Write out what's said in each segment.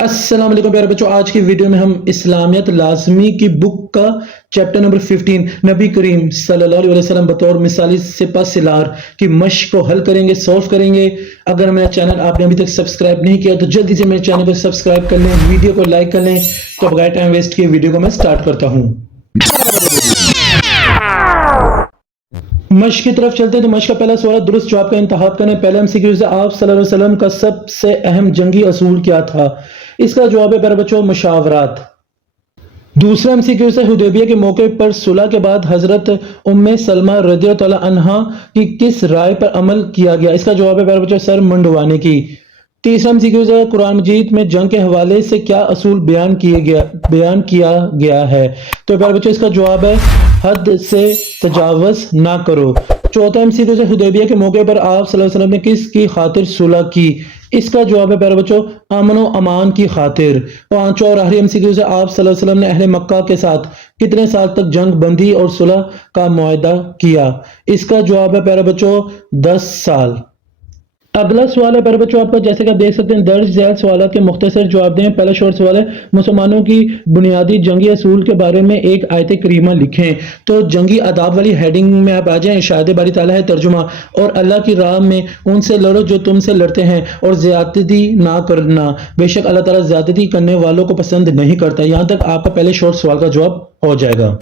السلام علیکم پیارے بچوں، آج کی ویڈیو میں ہم اسلامیت لازمی کی بک کا چیپٹر نمبر 15 نبی کریم صلی اللہ علیہ وسلم بطور مثالی سپہ سالار کی مشق کو حل کریں گے، سولف کریں گے۔ اگر میرا چینل آپ نے ابھی تک سبسکرائب نہیں کیا تو جلدی سے میرے چینل کو سبسکرائب کر لیں، ویڈیو کو لائک کر لیں۔ تو بغیر ٹائم ویسٹ کیے ویڈیو کو میں سٹارٹ کرتا ہوں۔ مشق کی طرف چلتے ہیں تو مشق کا پہلا سوال درست جواب کا انتخاب کریں۔ پہلے MCQ سے آپ صلی اللہ علیہ وسلم کا سب سے اہم جنگی اصول کیا تھا؟ اس کا جواب ہے پیارے بچوں مشاورات۔ دوسرا MCQ سے حدیبیہ کے موقع پر صلح کے بعد حضرت ام سلمہ رضی اللہ عنہا کی کس رائے پر عمل کیا گیا؟ اس کا جواب ہے پیارے بچوں سر منڈوانے کی۔ تیسرا MCQ سے قرآن مجید میں جنگ کے حوالے سے کیا اصول بیان کیا گیا ہے؟ تو پیارے بچوں اس کا جواب ہے حد سے تجاوز نہ کرو۔ چوتھا MCQ سے حدیبیہ کے موقع پر آپ صلی اللہ علیہ وسلم نے کس کی خاطر صلح کی؟ اس کا جواب ہے پیارے بچوں امن و امان کی خاطر۔ پانچواں اور آخری MCQ سے آپ صلی اللہ علیہ وسلم نے اہل مکہ کے ساتھ کتنے سال تک جنگ بندی اور صلح کا معاہدہ کیا؟ اس کا جواب ہے پیارے بچوں 10 سال۔ اگلا سوال ہے پیارے بچوں آپ کو، جیسے کہ آپ دیکھ سکتے ہیں درج ذیل سوالات کے مختصر جواب دیں۔ پہلا شارٹ سوال ہے مسلمانوں کی بنیادی جنگی اصول کے بارے میں ایک آیت کریمہ لکھیں۔ تو جنگی آداب والی ہیڈنگ میں آپ آ جائیں، ارشاد باری تعالیٰ ہے ترجمہ، اور اللہ کی راہ میں ان سے لڑو جو تم سے لڑتے ہیں اور زیادتی نہ کرنا، بے شک اللہ تعالیٰ زیادتی کرنے والوں کو پسند نہیں کرتا۔ یہاں تک آپ کا پہلے شارٹ سوال کا جواب ہو جائے گا۔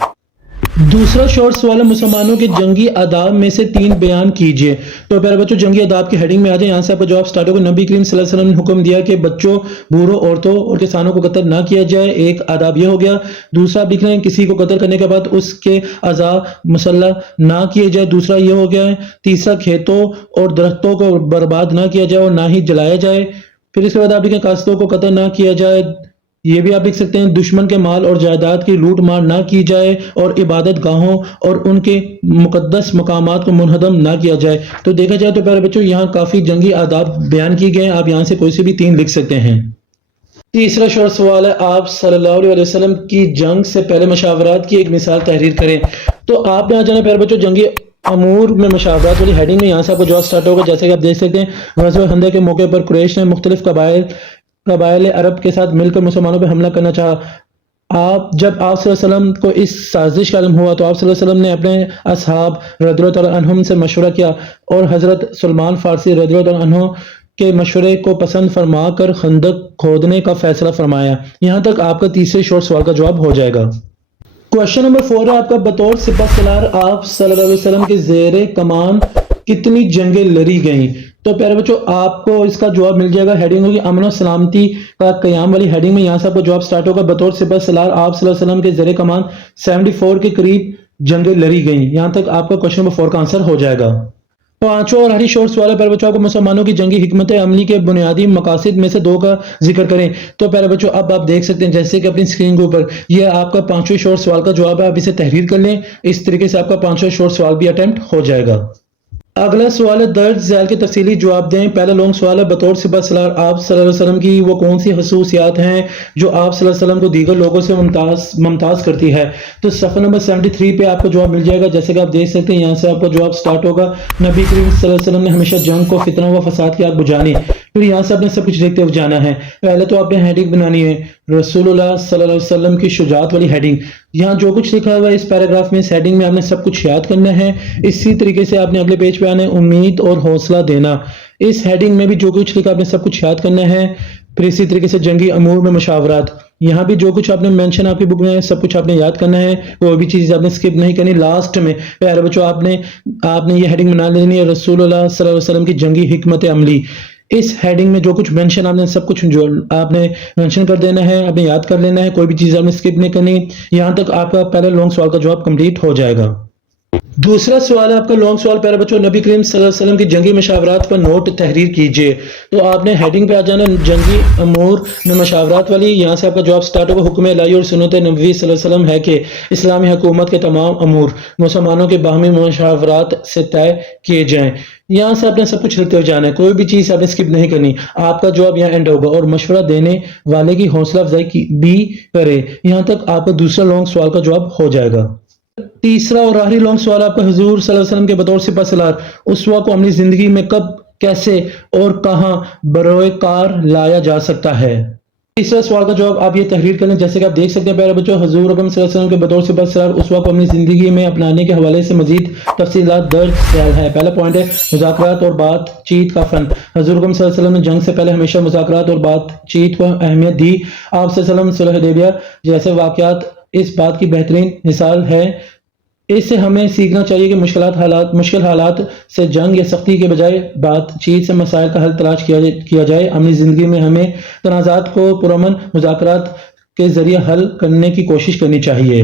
دوسرا شارٹ سوال ہے مسلمانوں کے جنگی آداب میں سے 3 بیان کیجئے۔ تو پیارے بچوں جنگی آداب کی ہیڈنگ میں آ جائیں، یہاں سے آپ کا جواب سٹارٹ ہوگا۔ نبی کریم صلی اللہ علیہ وسلم نے حکم دیا کہ بچوں، بوڑھوں، عورتوں اور کسانوں کو قتل نہ کیا جائے، ایک آداب یہ ہو گیا۔ دوسرا آپ لکھ رہے ہیں کسی کو قتل کرنے کے بعد اس کے اعضاء مسلح نہ کیے جائے، دوسرا یہ ہو گیا ہے۔ تیسرا کھیتوں اور درختوں کو برباد نہ کیا جائے اور نہ ہی جلایا جائے۔ پھر اس کے بعد آپ لکھیں قاصدوں کو قتل نہ کیا جائے، یہ بھی آپ لکھ سکتے ہیں۔ دشمن کے مال اور جائیداد کی لوٹ مار نہ کی جائے اور عبادت گاہوں اور ان کے مقدس مقامات کو منہدم نہ کیا جائے۔ تو دیکھا جائے تو پیارے بچوں یہاں کافی جنگی آداب بیان کیے گئے ہیں، آپ یہاں سے کوئی سے بھی 3 لکھ سکتے ہیں۔ تیسرا شارٹ سوال ہے آپ صلی اللہ علیہ وسلم کی جنگ سے پہلے مشاورات کی ایک مثال تحریر کریں۔ تو آپ یہاں جانا پیارے بچوں جنگی امور میں مشاورات والی ہیڈنگ میں، یہاں سے آپ کو جواب سٹارٹ ہوگا۔ جیسے کہ آپ دیکھ سکتے ہیں غزوہ خندق کے موقع پر قریش نے مختلف قبائل عرب کے ساتھ مل کر مسلمانوں پہ حملہ کرنا چاہا۔ جب آپ صلی اللہ علیہ وسلم کو اس سازش کا علم ہوا تو آپ صلی اللہ علیہ وسلم نے اپنے اصحاب رضی اللہ عنہم سے مشورہ کیا اور حضرت سلمان فارسی رضی اللہ عنہ کے مشورے کو پسند فرما کر خندق کھودنے کا فیصلہ فرمایا۔ یہاں تک آپ کا تیسرے شارٹ سوال کا جواب ہو جائے گا۔ کوشچن نمبر 4 ہے آپ کا، بطور سپہ سالار آپ صلی اللہ علیہ وسلم کے زیر کمان کتنی جنگیں لڑی گئیں؟ تو پیارے بچوں آپ کو اس کا جواب مل جائے گا، ہیڈنگ ہوگی امن و سلامتی کا قیام والی ہیڈنگ میں، یہاں سے آپ کو جواب سٹارٹ ہوگا۔ بطور سپہ سالار آپ صلی اللہ علیہ وسلم کے زیر کمان 74 کے قریب جنگیں لڑی گئیں۔ یہاں تک آپ کا کوشچن نمبر 4 کا آنسر ہو جائے گا۔ پانچواں اور آخری شارٹ سوال ہے پیارے بچوں کو، مسلمانوں کی جنگی حکمت عملی کے بنیادی مقاصد میں سے 2 کا ذکر کریں۔ تو پیارے بچوں اب آپ دیکھ سکتے ہیں جیسے کہ اپنی اسکرین کے اوپر یہ آپ کا 5ویں شارٹ سوال کا جواب ہے، آپ اسے تحریر کر لیں، اس طریقے سے آپ کا 5واں شارٹ سوال بھی اٹیمپٹ ہو جائے گا۔ اگلا سوال ہے درج ذیل کے تفصیلی جواب دیں۔ پہلا لانگ سوال ہے بطور سپہ سالار آپ صلی اللہ علیہ وسلم کی وہ کون سی خصوصیات ہیں جو آپ صلی اللہ علیہ وسلم کو دیگر لوگوں سے ممتاز کرتی ہے؟ تو صفحہ نمبر 73 پہ آپ کو جواب مل جائے گا، جیسے کہ آپ دیکھ سکتے ہیں یہاں سے آپ کا جواب سٹارٹ ہوگا۔ نبی کریم صلی اللہ علیہ وسلم نے ہمیشہ جنگ کو فتنہ و فساد کی آگ بجھانی۔ پھر یہاں سے آپ نے سب کچھ دیکھتے ہوئے جانا ہے۔ پہلے تو آپ نے ہیڈنگ بنانی ہے رسول اللہ صلی اللہ علیہ وسلم کی شجاعت والی ہیڈنگ، یہاں جو کچھ لکھا ہوا ہے اس پیراگراف میں، اس ہیڈنگ میں آپ نے سب کچھ یاد کرنا ہے۔ اسی طریقے سے آپ نے اگلے پیج پہ آنا ہے امید اور حوصلہ دینا، اس ہیڈنگ میں بھی جو کچھ لکھا آپ نے سب کچھ یاد کرنا ہے۔ پھر اسی طریقے سے جنگی امور میں مشاورات، یہاں بھی جو کچھ آپ نے مینشن آپ کی بک میں ہے سب کچھ آپ نے یاد کرنا ہے، کوئی بھی چیز آپ نے سکپ نہیں کرنی۔ لاسٹ میں پیارے بچوں آپ نے یہ ہیڈنگ بنا لینی ہے رسول اللہ صلی اللہ علیہ وسلم کی جنگی حکمت عملی، اس ہیڈنگ میں جو کچھ مینشن آپ نے سب کچھ جو آپ نے مینشن کر دینا ہے، آپ نے یاد کر لینا ہے، کوئی بھی چیز آپ نے سکپ نہیں کرنی۔ یہاں تک آپ کا پہلا لانگ سوال کا جواب کمپلیٹ ہو جائے گا۔ دوسرا سوال ہے آپ کا لانگ سوال، پیارے بچوں نبی کریم صلی اللہ علیہ وسلم کی جنگی مشاورات پر نوٹ تحریر کیجئے۔ تو آپ نے ہیڈنگ پہ آ جانا جنگی امور میں مشاورات والی، یہاں سے آپ کا جواب سٹارٹ ہوگا۔ حکم الہی اور سنت نبوی صلی اللہ علیہ وسلم ہے کہ اسلامی حکومت کے تمام امور مسلمانوں کے باہمی مشاورات سے طے کیے جائیں۔ یہاں سے آپ نے سب کچھ لکھتے ہوئے جانا ہے، کوئی بھی چیز آپ نے سکپ نہیں کرنی۔ آپ کا جواب یہاں اینڈ ہوگا، اور مشورہ دینے والے کی حوصلہ افزائی بھی کرے۔ یہاں تک آپ کا دوسرا لانگ سوال کا جواب ہو جائے گا۔ تیسرا اور آخری لانگ سوال آپ کا، حضور صلی اللہ علیہ وسلم کے بطور سپہ سالار اسوہ کو اپنی زندگی میں کب، کیسے اور کہاں بروئے کار لایا جا سکتا ہے؟ تیسرا سوال کا جواب آپ یہ تحریر کریں جیسے کہ آپ دیکھ سکتے ہیں پیارے بچوں، حضور اکرم صلی اللہ علیہ وسلم کے بطور سپہ سالار اسوہ کو اپنی زندگی میں اپنانے کے حوالے سے مزید تفصیلات درج ذیل ہیں۔ پہلا پوائنٹ ہے مذاکرات اور بات چیت کا فن۔ حضور اکرم صلی اللہ علیہ وسلم نے جنگ سے پہلے ہمیشہ مذاکرات اور بات چیت کو اہمیت دی۔ آپ صلی اللہ علیہ وسلم صلح حدیبیہ جیسے واقعات اس بات کی بہترین مثال ہے۔ اس سے ہمیں سیکھنا چاہیے کہ مشکل حالات سے جنگ یا سختی کے بجائے بات چیت سے مسائل کا حل تلاش کیا جائے۔ عملی زندگی میں ہمیں تنازعات کو پرامن مذاکرات کے ذریعے حل کرنے کی کوشش کرنی چاہیے۔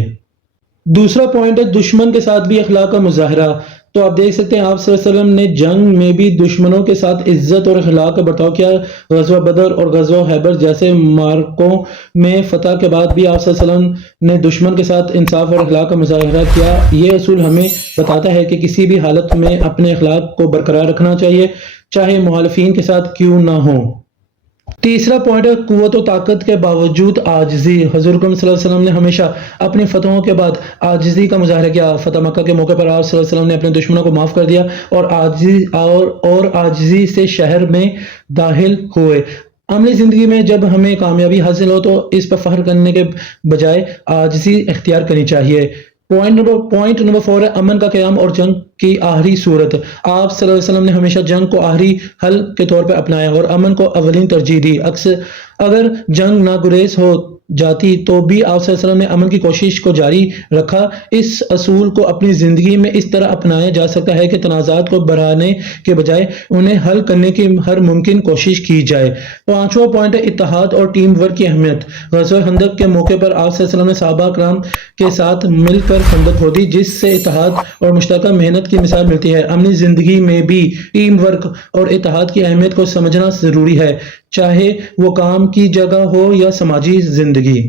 دوسرا پوائنٹ ہے دشمن کے ساتھ بھی اخلاق کا مظاہرہ۔ تو آپ دیکھ سکتے ہیں آپ صلی اللہ علیہ وسلم نے جنگ میں بھی دشمنوں کے ساتھ عزت اور اخلاق کا برتاؤ کیا۔ غزوہ بدر اور غزوہ خیبر جیسے مارکوں میں فتح کے بعد بھی آپ صلی اللہ علیہ وسلم نے دشمن کے ساتھ انصاف اور اخلاق کا مظاہرہ کیا۔ یہ اصول ہمیں بتاتا ہے کہ کسی بھی حالت میں اپنے اخلاق کو برقرار رکھنا چاہیے، چاہے مخالفین کے ساتھ کیوں نہ ہو۔ تیسرا پوائنٹ ہے قوت و طاقت کے باوجود عاجزی۔ حضور اکرم صلی اللہ علیہ وسلم نے ہمیشہ اپنی فتحوں کے بعد عاجزی کا مظاہرہ کیا۔ فتح مکہ کے موقع پر آپ صلی اللہ علیہ وسلم نے اپنے دشمنوں کو معاف کر دیا اور عاجزی سے شہر میں داخل ہوئے۔ عملی زندگی میں جب ہمیں کامیابی حاصل ہو تو اس پر فخر کرنے کے بجائے عاجزی اختیار کرنی چاہیے۔ پوائنٹ نمبر 4 ہے امن کا قیام اور جنگ کی آخری صورت۔ آپ صلی اللہ علیہ وسلم نے ہمیشہ جنگ کو آخری حل کے طور پر اپنایا اور امن کو اولین ترجیح دی۔ اگر جنگ ناگزیر ہو جاتی تو بھی آپ صلی اللہ علیہ وسلم نے امن کی کوشش کو جاری رکھا۔ اس اصول کو اپنی زندگی میں اس طرح اپنایا جا سکتا ہے کہ تنازعات کو بڑھانے کے بجائے انہیں حل کرنے کی ہر ممکن کوشش کی جائے۔ پانچواں پوائنٹ ہے اتحاد اور ٹیم ورک کی اہمیت۔ غزوہ خندق کے موقع پر آپ صلی اللہ علیہ وسلم نے صحابہ کرام کے ساتھ مل کر خندق کھودی، جس سے اتحاد اور مشترکہ محنت کی مثال ملتی ہے۔ عملی زندگی میں بھی ٹیم ورک اور اتحاد کی اہمیت کو سمجھنا ضروری ہے، چاہے وہ کام کی جگہ ہو یا سماجی زندگی۔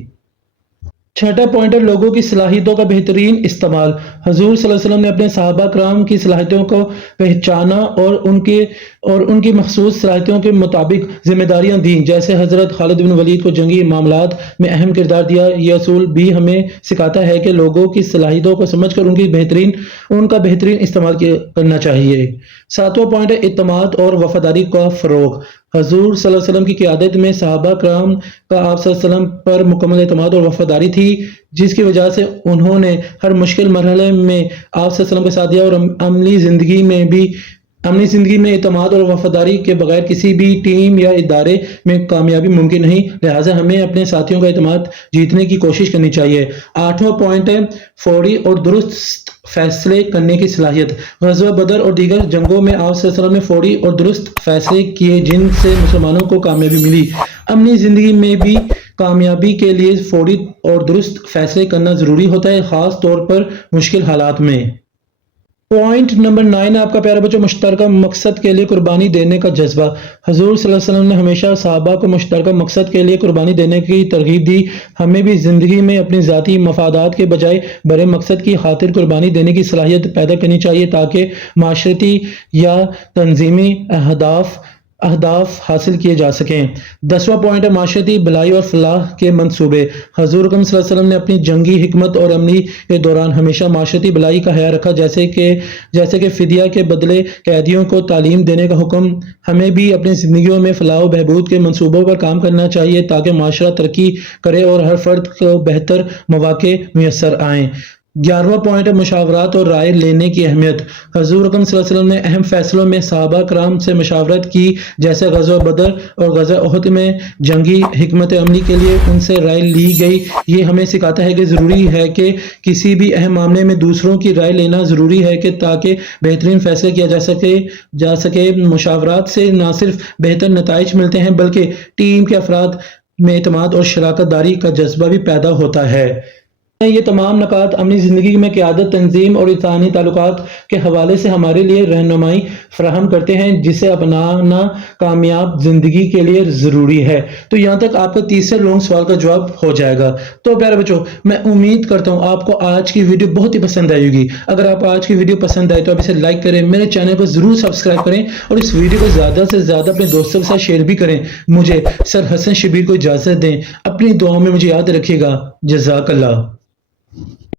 چھٹا پوائنٹ ہے لوگوں کی صلاحیتوں کا بہترین استعمال۔ حضور صلی اللہ علیہ وسلم نے اپنے صحابہ کرام کی صلاحیتوں کو پہچانا اور ان کی مخصوص صلاحیتوں کے مطابق ذمہ داریاں دیں، جیسے حضرت خالد بن ولید کو جنگی معاملات میں اہم کردار دیا۔ یہ اصول بھی ہمیں سکھاتا ہے کہ لوگوں کی صلاحیتوں کو سمجھ کر ان کا بہترین استعمال کرنا چاہیے۔ ساتواں پوائنٹ ہے اعتماد اور وفاداری کا فروغ۔ حضور صلی اللہ علیہ وسلم کی قیادت میں صحابہ کرام کا آپ صلی اللہ علیہ وسلم پر مکمل اعتماد اور وفاداری تھی، جس کی وجہ سے انہوں نے ہر مشکل مرحلے میں آپ صلی اللہ علیہ وسلم کا ساتھ دیا اور عملی زندگی میں اعتماد اور وفاداری کے بغیر کسی بھی ٹیم یا ادارے میں کامیابی ممکن نہیں، لہٰذا ہمیں اپنے ساتھیوں کا اعتماد جیتنے کی کوشش کرنی چاہیے۔ آٹھواں پوائنٹ ہے فوری اور درست فیصلے کرنے کی صلاحیت۔ غزوہ بدر اور دیگر جنگوں میں آپ صلی اللہ علیہ وسلم نے فوری اور درست فیصلے کیے، جن سے مسلمانوں کو کامیابی ملی۔ عملی زندگی میں بھی کامیابی کے لیے فوری اور درست فیصلے کرنا ضروری ہوتا ہے، خاص طور پر مشکل حالات میں۔ پوائنٹ نمبر 9 ہے آپ کا پیارا بچوں مشترکہ مقصد کے لیے قربانی دینے کا جذبہ۔ حضور صلی اللہ علیہ وسلم نے ہمیشہ صحابہ کو مشترکہ مقصد کے لیے قربانی دینے کی ترغیب دی۔ ہمیں بھی زندگی میں اپنی ذاتی مفادات کے بجائے بڑے مقصد کی خاطر قربانی دینے کی صلاحیت پیدا کرنی چاہیے، تاکہ معاشرتی یا تنظیمی اہداف حاصل کیے جا سکیں۔ 10واں پوائنٹ ہے معاشرتی بھلائی اور فلاح کے منصوبے۔ حضور اکرم صلی اللہ علیہ وسلم نے اپنی جنگی حکمت اور عملی کے دوران ہمیشہ معاشرتی بھلائی کا خیال رکھا، جیسے کہ فدیہ کے بدلے قیدیوں کو تعلیم دینے کا حکم۔ ہمیں بھی اپنی زندگیوں میں فلاح و بہبود کے منصوبوں پر کام کرنا چاہیے، تاکہ معاشرہ ترقی کرے اور ہر فرد کو بہتر مواقع میسر آئیں۔ 11واں پوائنٹ ہے مشاورات اور رائے لینے کی اہمیت۔ حضور اکرم صلی اللہ علیہ وسلم نے اہم فیصلوں میں صحابہ کرام سے مشاورت کی، جیسے غزوہ بدر اور غزوہ احد میں جنگی حکمت عملی کے لیے ان سے رائے لی گئی۔ یہ ہمیں سکھاتا ہے کہ ضروری ہے کہ کسی بھی اہم معاملے میں دوسروں کی رائے لینا ضروری ہے تاکہ بہترین فیصلے کیا جا سکے۔ مشاورات سے نہ صرف بہتر نتائج ملتے ہیں بلکہ ٹیم کے افراد میں اعتماد اور شراکت داری کا جذبہ بھی پیدا ہوتا ہے۔ یہ تمام نکات عملی زندگی میں قیادت، تنظیم اور انسانی تعلقات کے حوالے سے ہمارے لیے رہنمائی فراہم کرتے ہیں، جسے اپنانا کامیاب زندگی کے لیے ضروری ہے۔ تو یہاں تک آپ کا تیسرے لانگ سوال کا جواب ہو جائے گا۔ تو پیارے بچوں، میں امید کرتا ہوں آپ کو آج کی ویڈیو بہت ہی پسند آئے گی۔ اگر آپ کو آج کی ویڈیو پسند آئے تو آپ اسے لائک کریں، میرے چینل کو ضرور سبسکرائب کریں اور اس ویڈیو کو زیادہ سے زیادہ اپنے دوستوں کے ساتھ شیئر بھی کریں۔ مجھے سر حسن شبیر کو اجازت دیں، اپنی دعاؤں میں مجھے یاد رکھیے گا۔ جزاک اللہ۔